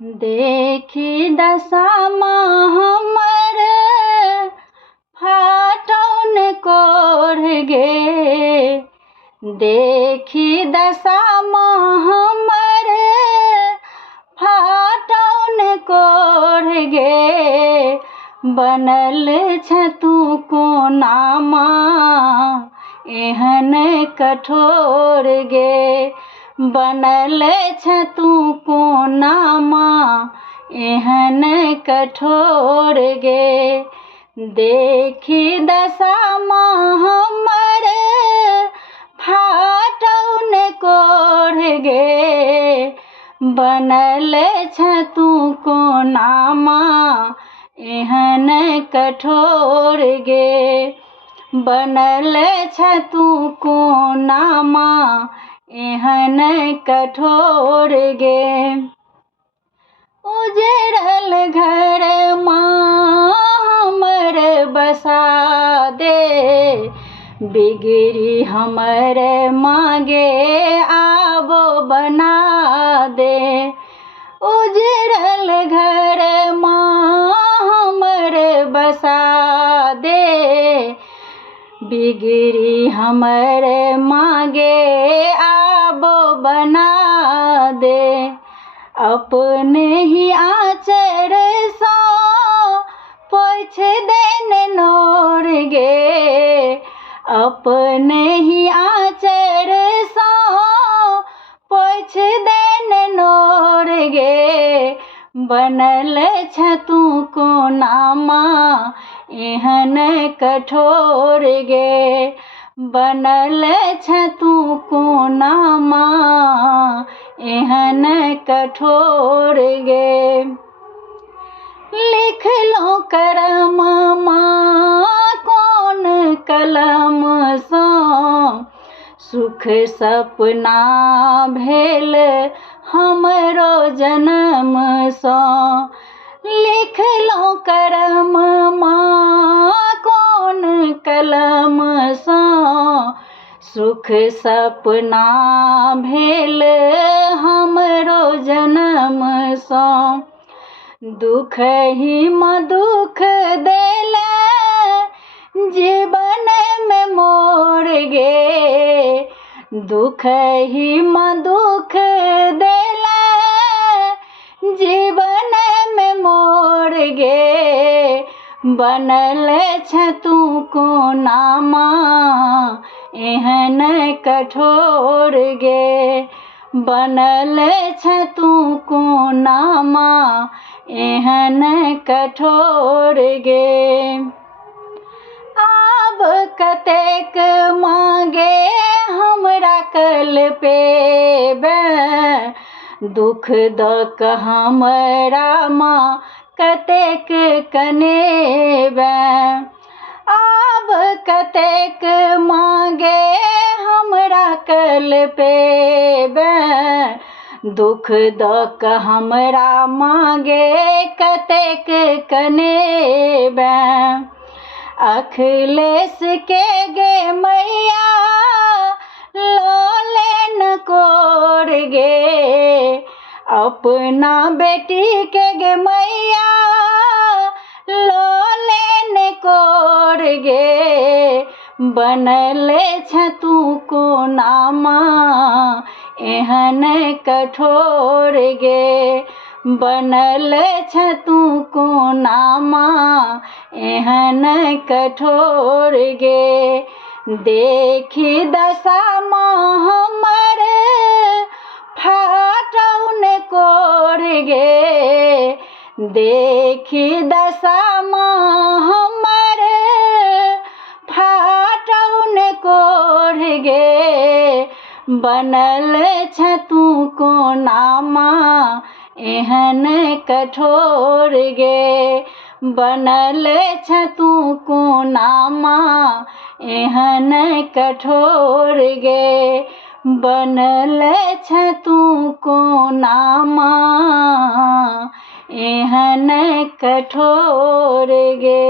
देखी दशामा हमर फाटौन कोढ़ गे। देखी दशामा हमर फाटौन कोढ़ गे। बनल छ तू कोनामा एहन कठोर गे। बनल छ तू कोनामा एहन कठोर गे। देखी दशामा हमर फाटौन कोढ़ गे। बनल छ तू कोनामा एहन कठोर गे। बनल छ तू कोनामा एहन कठोर गे। उजड़ल घर हमर बसा दे। बिगड़ी हमर मांगे आबो बना दे। उजड़ल घर हमर बसा दे। बिगड़ी हमर मांगे आबो बना दे। अपने ही आँचर सा पोछ देने नोर गे। अपने ही आँचर सा पोछ देने नोर गे। बनल छ तू कोनामा एहन कठोर गे। बनल छ तू कोनामा एहन कठोर गे। लिख लो करम कोन कलम सँ सुख सपना भेल हमरो जन्म सँ। लिख लो करम कोन कलम सँ सुख सपना भेल हमरो जन्म सँ। दुख ही दुख देले जीवन में मोर गे। दुख ही दुख देले जीवन में मोर गे। बनल छ तू कोनामा एहन कठोर गे। बनल छ तू कोनामा एहन कठोर गे। आब कतेक मांगे हमरा कल पेबे। दुख दक हमरा माँ कतेक कनेबे। आब कतेक मांगे हमरा कल पेबे। दुख दक हमरा मांगे कतेक कनेबे। अखिलेश के गे मैया लोले न कोढ़ गे। अपना बेटी के गे मैया लोले न कोढ़ गे। बनल छ तू कोनामा एहन कठोर गे। बनल छ तू कोनामा एहन कठोर गे। देखी दशामा हमर फाटौन कोढ़ गे। देखी दशामा हमर फाटौन कोढ़ गे। बनल छ तू कोनामा एहन कठोर गे। बनल छ तू कोनामा एहन कठोर गे। बनल छ तू कोनामा एहन कठोर गे।